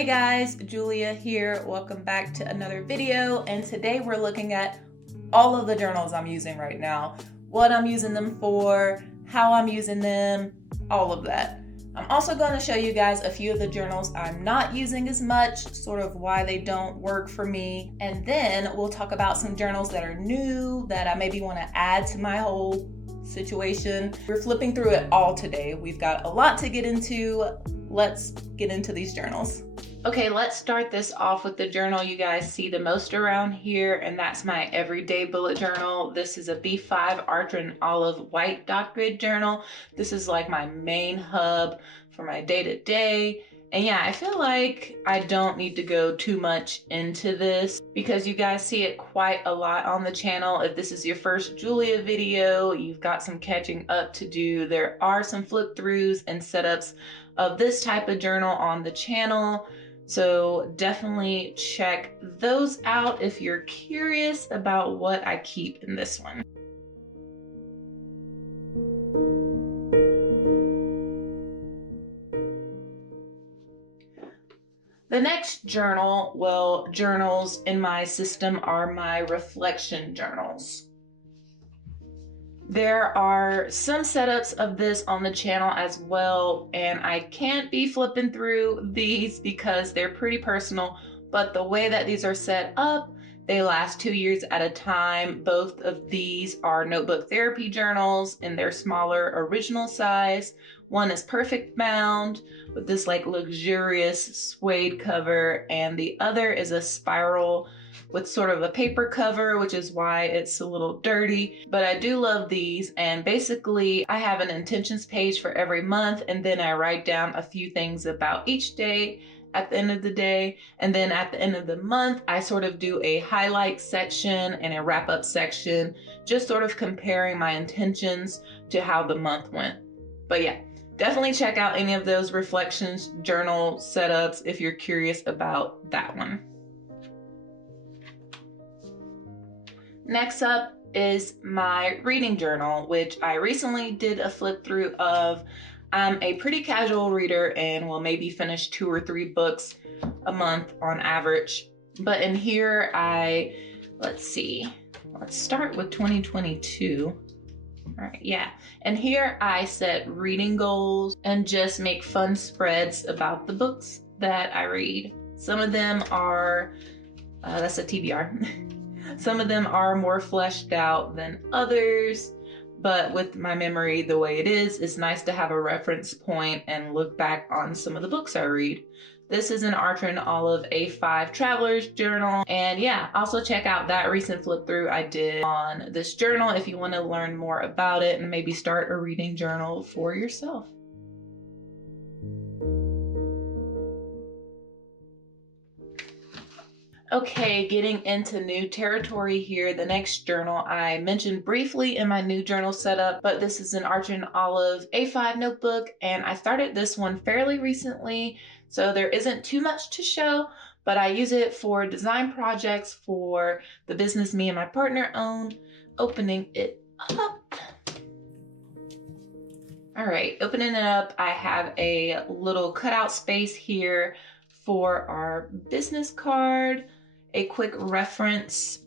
Hey guys, Julia here. Welcome back to another video, and today we're looking at all of the journals I'm using right now, what I'm using them for, how I'm using them, all of that. I'm also going to show you guys a few of the journals I'm not using as much, sort of why they don't work for me, and then we'll talk about some journals that are new that I maybe want to add to my whole situation. We're flipping through it all today. We've got a lot to get into. Let's get into these journals. Okay, let's start this off with the journal you guys see the most around here, and that's my everyday bullet journal. This is a B5 Archer and Olive white dot grid journal. This is like my main hub for my day-to-day. And yeah, I feel like I don't need to go too much into this because you guys see it quite a lot on the channel. If this is your first Julia video, you've got some catching up to do. There are some flip throughs and setups of this type of journal on the channel. So definitely check those out if you're curious about what I keep in this one. The next journal, journals in my system are my reflection journals. There are some setups of this on the channel as well, and I can't be flipping through these because they're pretty personal, but the way that these are set up, they last 2 years at a time. Both of these are notebook therapy journals in their smaller original size. One is perfect bound with this like luxurious suede cover, and the other is a spiral with sort of a paper cover, which is why it's a little dirty. But I do love these, and basically I have an intentions page for every month, and then I write down a few things about each day at the end of the day, and then at the end of the month I sort of do a highlight section and a wrap-up section, just sort of comparing my intentions to how the month went. But yeah, definitely check out any of those reflections journal setups if you're curious about that one. Next up is my reading journal, which I recently did a flip through of. I'm a pretty casual reader and will maybe finish 2 or 3 books a month on average. But in here let's start with 2022. All right, yeah. And here I set reading goals and just make fun spreads about the books that I read. Some of them are, that's a TBR. Some of them are more fleshed out than others, but with my memory the way it is, it's nice to have a reference point and look back on some of the books I read. This is an Archer and Olive A5 Traveler's Journal. And yeah, also check out that recent flip through I did on this journal if you want to learn more about it and maybe start a reading journal for yourself. Okay, getting into new territory here. The next journal I mentioned briefly in my new journal setup, but this is an Archer and Olive A5 notebook, and I started this one fairly recently, so there isn't too much to show, but I use it for design projects for the business me and my partner own. Opening it up. All right, opening it up, I have a little cutout space here for our business card, a quick reference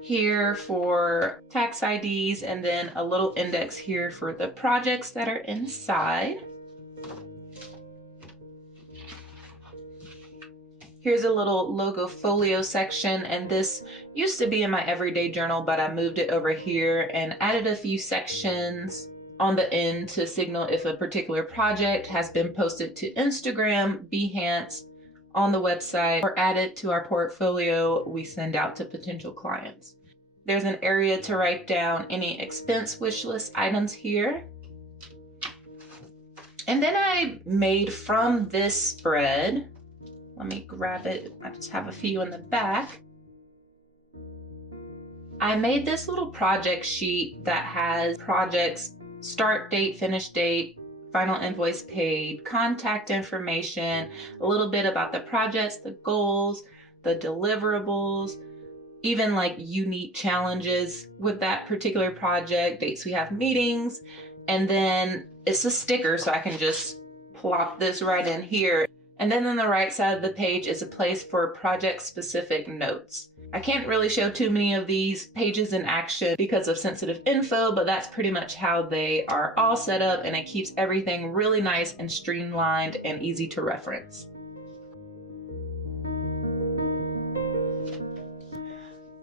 here for tax IDs, and then a little index here for the projects that are inside. Here's a little logo folio section, and this used to be in my everyday journal, but I moved it over here and added a few sections on the end to signal if a particular project has been posted to Instagram, Behance, on the website, or added to our portfolio we send out to potential clients. There's an area to write down any expense wish list items here. And then I made from this spread, let me grab it, I just have a few in the back. I made this little project sheet that has projects, start date, finish date, final invoice paid, contact information, a little bit about the projects, the goals, the deliverables, even like unique challenges with that particular project, dates we have meetings, and then it's a sticker so I can just plop this right in here. And then on the right side of the page is a place for project-specific notes. I can't really show too many of these pages in action because of sensitive info, but that's pretty much how they are all set up, and it keeps everything really nice and streamlined and easy to reference.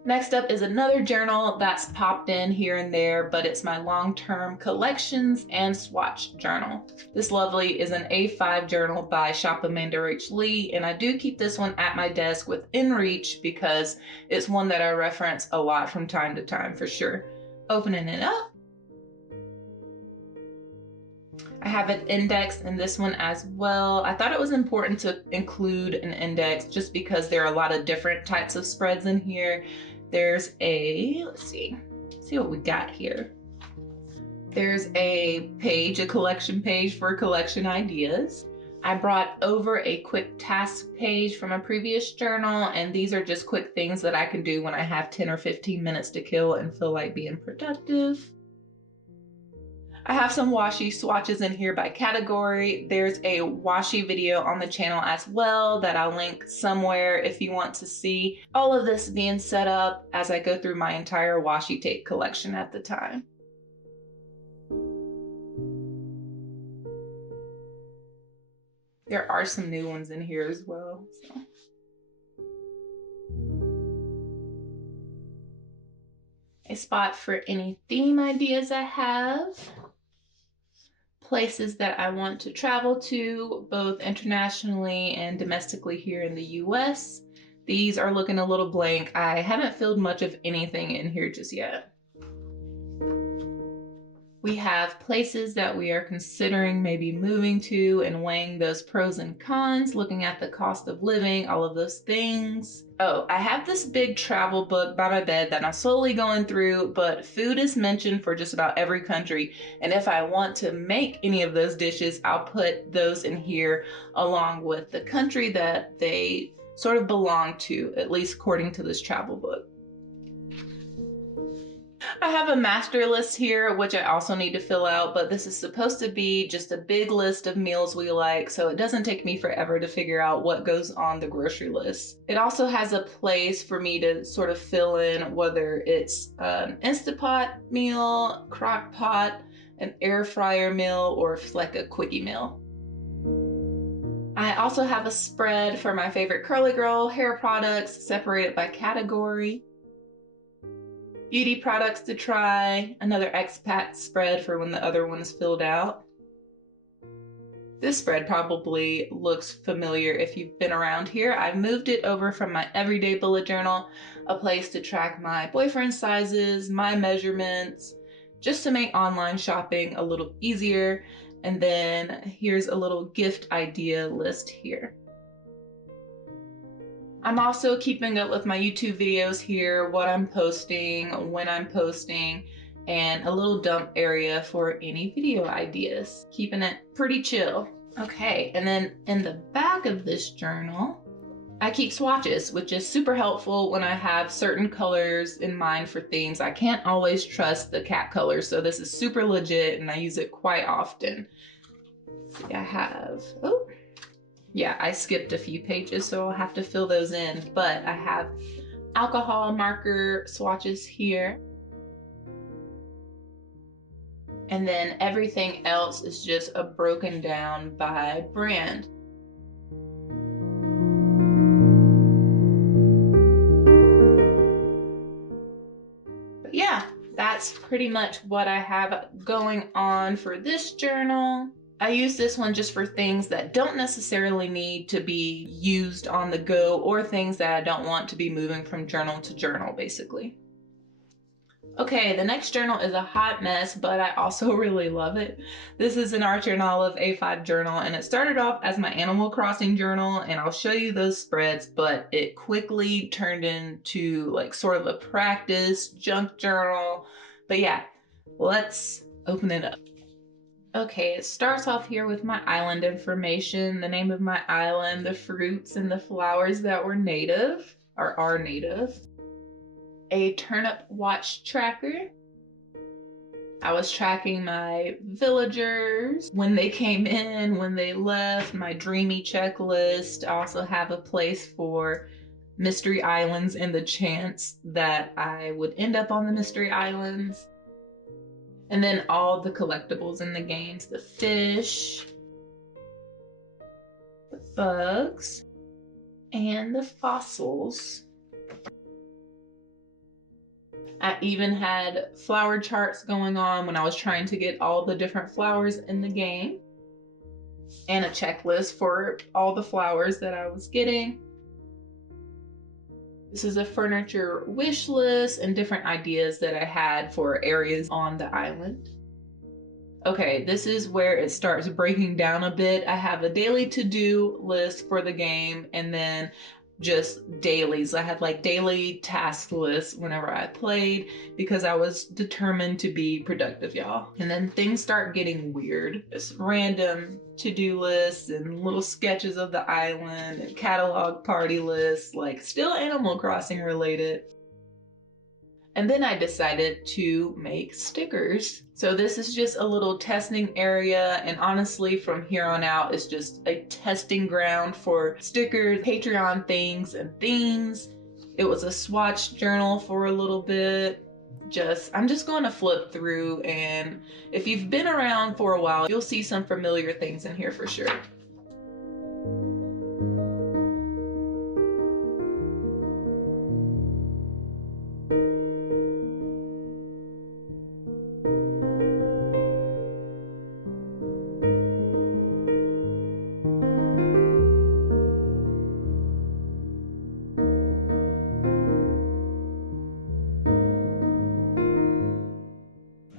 Next up is another journal that's popped in here and there, but it's my long-term collections and swatch journal. This lovely is an A5 journal by Shop Amanda Rach Lee, and I do keep this one at my desk within reach because it's one that I reference a lot from time to time for sure. Opening it up, I have it indexed in this one as well. I thought it was important to include an index just because there are a lot of different types of spreads in here. There's a, let's see what we got here. There's a page, a collection page for collection ideas. I brought over a quick task page from a previous journal, and these are just quick things that I can do when I have 10 or 15 minutes to kill and feel like being productive. I have some washi swatches in here by category. There's a washi video on the channel as well that I'll link somewhere if you want to see all of this being set up as I go through my entire washi tape collection at the time. There are some new ones in here as well. A spot for any theme ideas I have. Places that I want to travel to, both internationally and domestically here in the US. These are looking a little blank. I haven't filled much of anything in here just yet. We have places that we are considering maybe moving to and weighing those pros and cons, looking at the cost of living, all of those things. Oh, I have this big travel book by my bed that I'm slowly going through, but food is mentioned for just about every country. And if I want to make any of those dishes, I'll put those in here along with the country that they sort of belong to, at least according to this travel book. I have a master list here, which I also need to fill out, but this is supposed to be just a big list of meals we like, so it doesn't take me forever to figure out what goes on the grocery list. It also has a place for me to sort of fill in whether it's an Instapot meal, crock pot, an air fryer meal, or like a quickie meal. I also have a spread for my favorite curly girl hair products separated by category. Beauty products to try, another expat spread for when the other one is filled out. This spread probably looks familiar if you've been around here. I moved it over from my everyday bullet journal, a place to track my boyfriend's sizes, my measurements, just to make online shopping a little easier. And then here's a little gift idea list here. I'm also keeping up with my YouTube videos here, what I'm posting, when I'm posting, and a little dump area for any video ideas. Keeping it pretty chill. Okay, and then in the back of this journal, I keep swatches, which is super helpful when I have certain colors in mind for things. I can't always trust the cat colors, so this is super legit and I use it quite often. See, I have, oh. Yeah, I skipped a few pages, so I'll have to fill those in, but I have alcohol marker swatches here. And then everything else is just broken down by brand. But yeah, that's pretty much what I have going on for this journal. I use this one just for things that don't necessarily need to be used on the go or things that I don't want to be moving from journal to journal, basically. Okay, the next journal is a hot mess, but I also really love it. This is an Art Journal of A5 journal, and it started off as my Animal Crossing journal, and I'll show you those spreads, but it quickly turned into like sort of a practice junk journal. But yeah, let's open it up. Okay, it starts off here with my island information, the name of my island, the fruits and the flowers that were native, or are native. A turnip watch tracker. I was tracking my villagers, when they came in, when they left, my dreamy checklist. I also have a place for mystery islands and the chance that I would end up on the mystery islands. And then all the collectibles in the games, the fish, the bugs, and the fossils. I even had flower charts going on when I was trying to get all the different flowers in the game, and a checklist for all the flowers that I was getting. This is a furniture wish list and different ideas that I had for areas on the island. Okay, this is where it starts breaking down a bit. I have a daily to-do list for the game, and then just dailies. I had like daily task lists whenever I played because I was determined to be productive, y'all. And then things start getting weird. Just random to-do lists and little sketches of the island and catalog party lists, like still Animal Crossing related. And then I decided to make stickers. So this is just a little testing area, and honestly from here on out it's just a testing ground for stickers, Patreon things, and themes. It was a Swatch journal for a little bit. I'm just going to flip through, and if you've been around for a while, you'll see some familiar things in here for sure.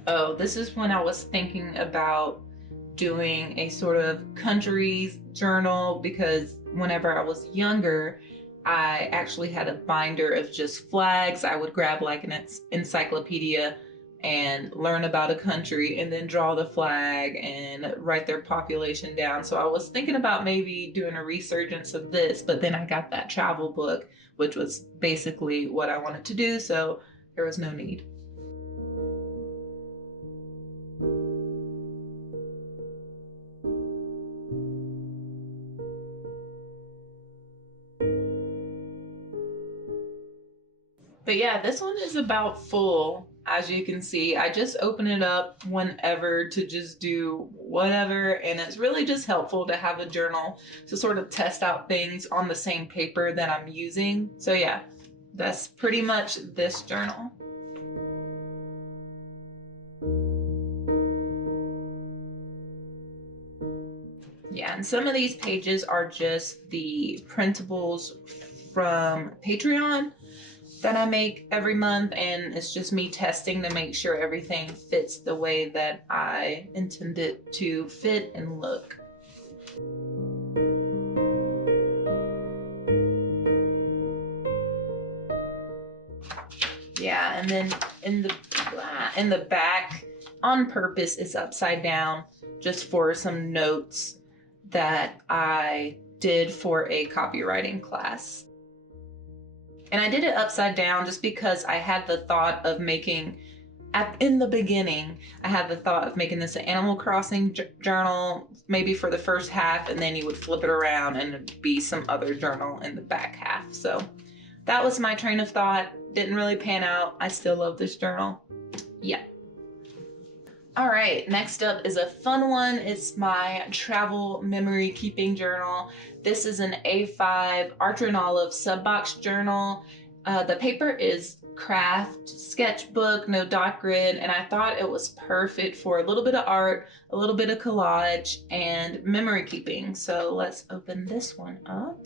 Oh, this is when I was thinking about doing a sort of countries journal, because whenever I was younger, I actually had a binder of just flags. I would grab like an encyclopedia and learn about a country and then draw the flag and write their population down. So I was thinking about maybe doing a resurgence of this, but then I got that travel book, which was basically what I wanted to do, so there was no need. But yeah, this one is about full. As you can see, I just open it up whenever to just do whatever, and it's really just helpful to have a journal to sort of test out things on the same paper that I'm using. So yeah, that's pretty much this journal. Yeah, and some of these pages are just the printables from Patreon that I make every month, and it's just me testing to make sure everything fits the way that I intend it to fit and look. Yeah, and then in the back, on purpose, it's upside down just for some notes that I did for a copywriting class. And I did it upside down just because I had the thought of making, in the beginning, I had the thought of making this an Animal Crossing journal, maybe for the first half, and then you would flip it around and it'd be some other journal in the back half. So that was my train of thought. Didn't really pan out. I still love this journal. Yeah. All right, next up is a fun one. It's my travel memory keeping journal. This is an A5 Archer and Olive subbox journal. The paper is craft sketchbook, no dot grid, and I thought it was perfect for a little bit of art, a little bit of collage, and memory keeping. So let's open this one up.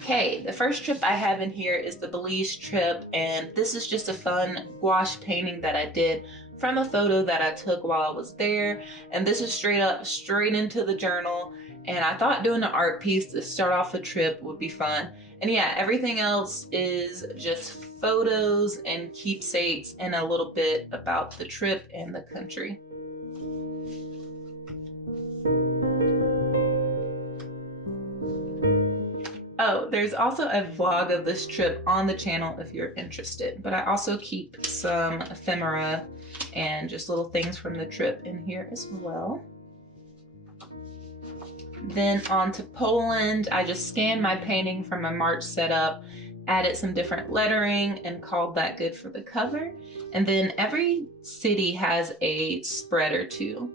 Okay, the first trip I have in here is the Belize trip, and this is just a fun gouache painting that I did from a photo that I took while I was there, and this is straight into the journal, and I thought doing an art piece to start off a trip would be fun. And yeah, everything else is just photos and keepsakes and a little bit about the trip and the country. Oh, there's also a vlog of this trip on the channel if you're interested, but I also keep some ephemera and just little things from the trip in here as well. Then on to Poland, I just scanned my painting from my March setup, added some different lettering, and called that good for the cover. And then every city has a spread or two.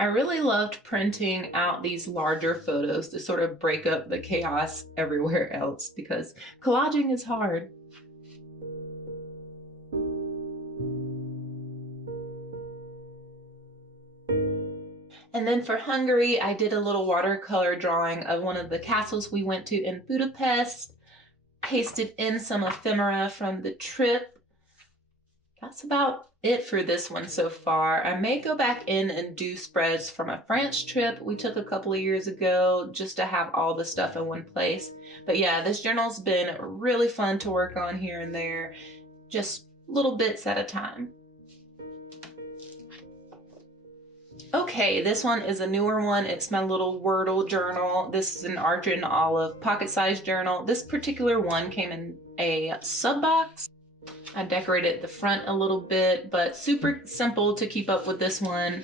I really loved printing out these larger photos to sort of break up the chaos everywhere else because collaging is hard. And then for Hungary, I did a little watercolor drawing of one of the castles we went to in Budapest, pasted in some ephemera from the trip. That's about it for this one so far. I may go back in and do spreads from a France trip we took a couple of years ago just to have all the stuff in one place. But yeah, this journal's been really fun to work on here and there, just little bits at a time. Okay, this one is a newer one. It's my little Wordle journal. This is an Argent Olive pocket-sized journal. This particular one came in a sub box. I decorated the front a little bit, but super simple to keep up with this one.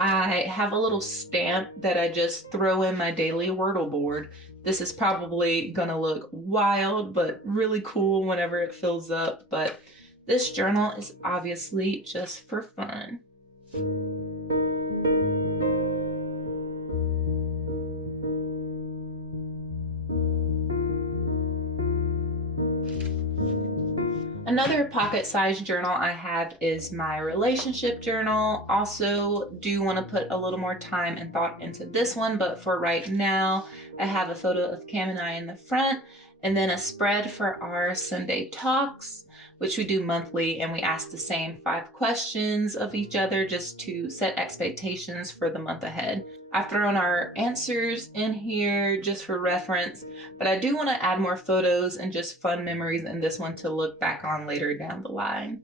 I have a little stamp that I just throw in my daily Wordle board. This is probably gonna look wild, but really cool whenever it fills up. But this journal is obviously just for fun. Another pocket-sized journal I have is my relationship journal. Also do want to put a little more time and thought into this one, but for right now, I have a photo of Cam and I in the front, and then a spread for our Sunday talks, which we do monthly, and we ask the same 5 questions of each other just to set expectations for the month ahead. I've thrown our answers in here just for reference, but I do want to add more photos and just fun memories in this one to look back on later down the line.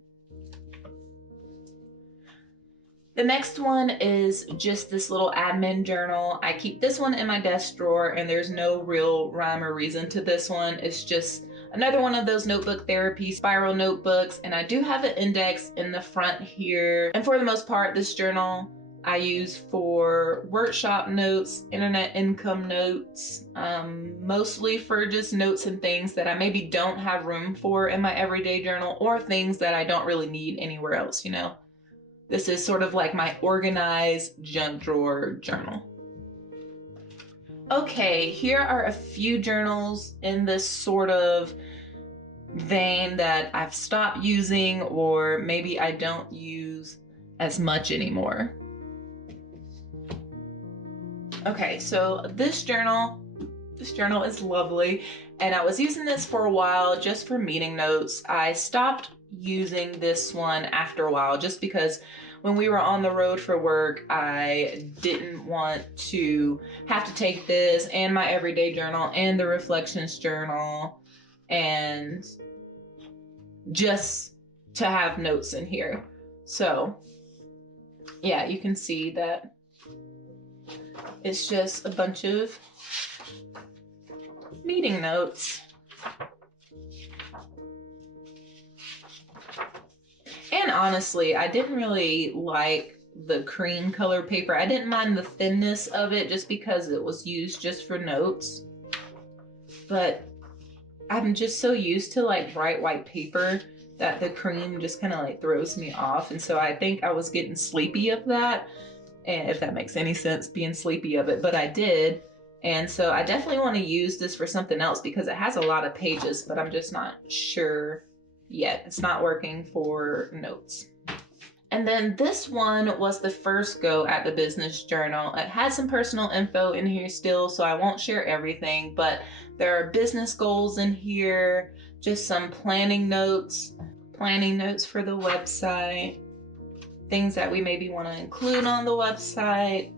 The next one is just this little admin journal. I keep this one in my desk drawer, and there's no real rhyme or reason to this one. It's just another one of those notebook therapy spiral notebooks, and I do have an index in the front here. And for the most part, this journal I use for workshop notes, internet income notes, mostly for just notes and things that I maybe don't have room for in my everyday journal, or things that I don't really need anywhere else, you know? This is sort of like my organized junk drawer journal. Okay, here are a few journals in this sort of vein that I've stopped using, or maybe I don't use as much anymore. Okay, so this journal is lovely, and I was using this for a while just for meeting notes. I stopped using this one after a while just because when we were on the road for work, I didn't want to have to take this and my everyday journal and the reflections journal and just to have notes in here. So yeah, you can see that it's just a bunch of meeting notes. And honestly, I didn't really like the cream color paper. I didn't mind the thinness of it just because it was used just for notes. But I'm just so used to like bright white paper that the cream just kind of like throws me off. And so I think I was getting sleepy of that. And if that makes any sense, being sleepy of it, but I did. And so I definitely want to use this for something else because it has a lot of pages, but I'm just not sure yet. It's not working for notes. And then this one was the first go at the business journal. It has some personal info in here still, so I won't share everything, but there are business goals in here, just some planning notes for the website, things that we maybe want to include on the website,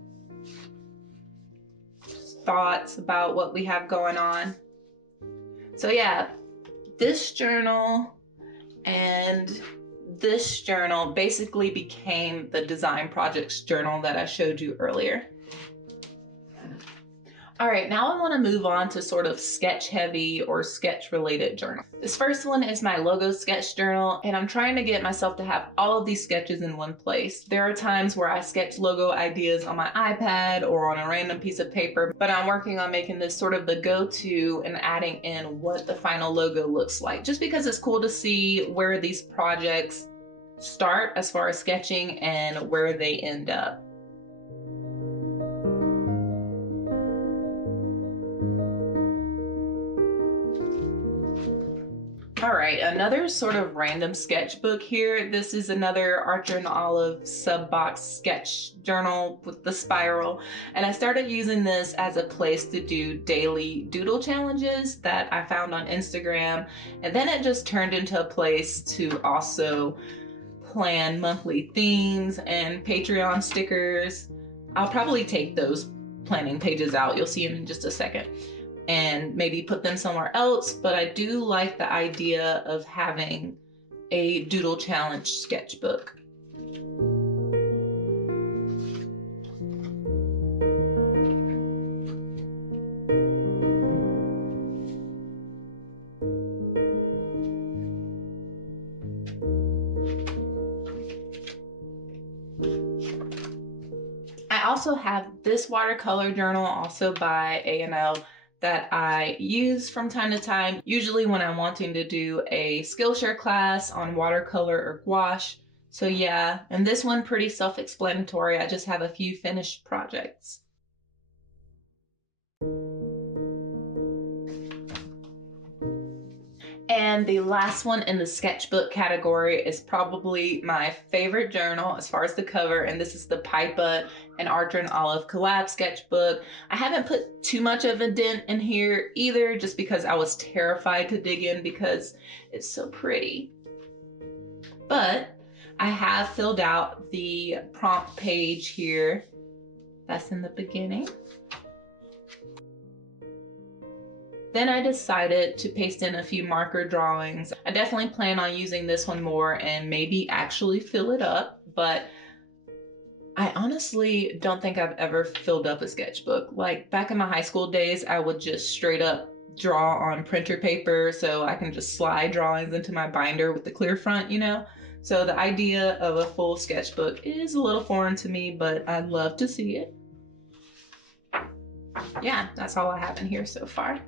thoughts about what we have going on. So yeah, this journal and this journal basically became the design projects journal that I showed you earlier. All right, now I want to move on to sort of sketch heavy or sketch related journal. This first one is my logo sketch journal, and I'm trying to get myself to have all of these sketches in one place. There are times where I sketch logo ideas on my iPad or on a random piece of paper, but I'm working on making this sort of the go-to and adding in what the final logo looks like, just because it's cool to see where these projects start as far as sketching and where they end up. All right, another sort of random sketchbook here. This is another Archer and Olive sub box sketch journal with the spiral. And I started using this as a place to do daily doodle challenges that I found on Instagram. And then it just turned into a place to also plan monthly themes and Patreon stickers. I'll probably take those planning pages out. You'll see them in just a second, and maybe put them somewhere else, but I do like the idea of having a doodle challenge sketchbook. I also have this watercolor journal, also by A&L, that I use from time to time, usually when I'm wanting to do a Skillshare class on watercolor or gouache. So yeah, and this one pretty self-explanatory. I just have a few finished projects. And the last one in the sketchbook category is probably my favorite journal as far as the cover, and this is the Pipa and Archer and Olive collab sketchbook. I haven't put too much of a dent in here either, just because I was terrified to dig in because it's so pretty. But I have filled out the prompt page here. That's in the beginning. Then I decided to paste in a few marker drawings. I definitely plan on using this one more and maybe actually fill it up, but I honestly don't think I've ever filled up a sketchbook. Like back in my high school days, I would just straight up draw on printer paper so I can just slide drawings into my binder with the clear front, you know? So the idea of a full sketchbook is a little foreign to me, but I'd love to see it. Yeah, that's all I have in here so far.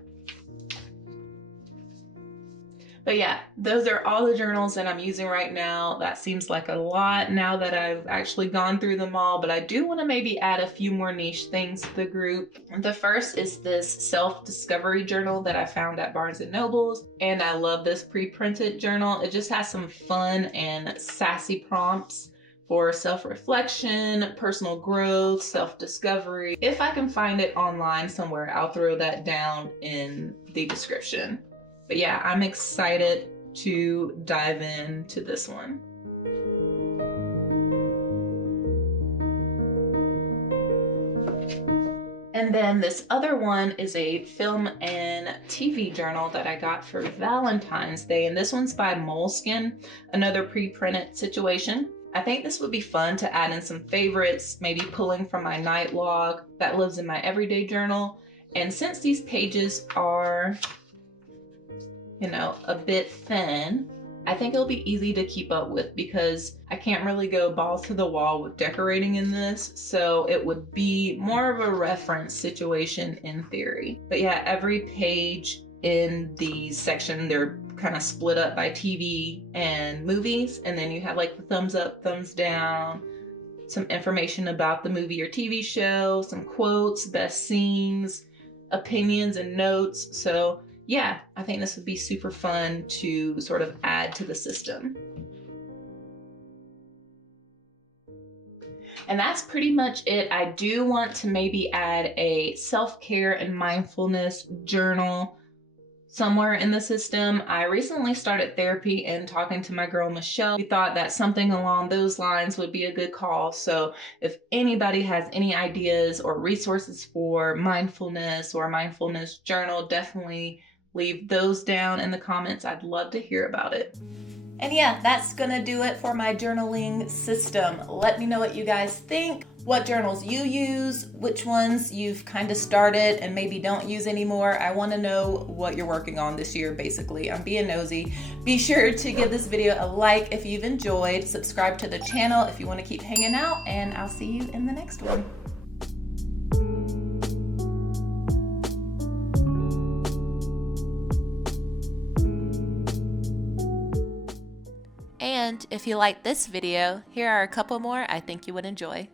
But yeah, those are all the journals that I'm using right now. That seems like a lot now that I've actually gone through them all, but I do want to maybe add a few more niche things to the group. The first is this self-discovery journal that I found at Barnes & Noble's, and I love this pre-printed journal. It just has some fun and sassy prompts for self-reflection, personal growth, self-discovery. If I can find it online somewhere, I'll throw that down in the description. But yeah, I'm excited to dive into this one. And then this other one is a film and TV journal that I got for Valentine's Day. And this one's by Moleskine, another pre-printed situation. I think this would be fun to add in some favorites, maybe pulling from my night log that lives in my everyday journal. And since these pages are, you know, a bit thin, I think it'll be easy to keep up with because I can't really go balls to the wall with decorating in this, so it would be more of a reference situation in theory. But yeah, every page in the section, they're kind of split up by TV and movies, and then you have like the thumbs up, thumbs down, some information about the movie or TV show, some quotes, best scenes, opinions and notes. So yeah, I think this would be super fun to sort of add to the system. And that's pretty much it. I do want to maybe add a self-care and mindfulness journal somewhere in the system. I recently started therapy, and talking to my girl Michelle, we thought that something along those lines would be a good call. So if anybody has any ideas or resources for mindfulness or mindfulness journal, definitely leave those down in the comments. I'd love to hear about it. And yeah, that's gonna do it for my journaling system. Let me know what you guys think, what journals you use, which ones you've kind of started and maybe don't use anymore. I wanna know what you're working on this year, basically. I'm being nosy. Be sure to give this video a like if you've enjoyed, subscribe to the channel if you wanna keep hanging out, and I'll see you in the next one. And if you like this video, here are a couple more I think you would enjoy.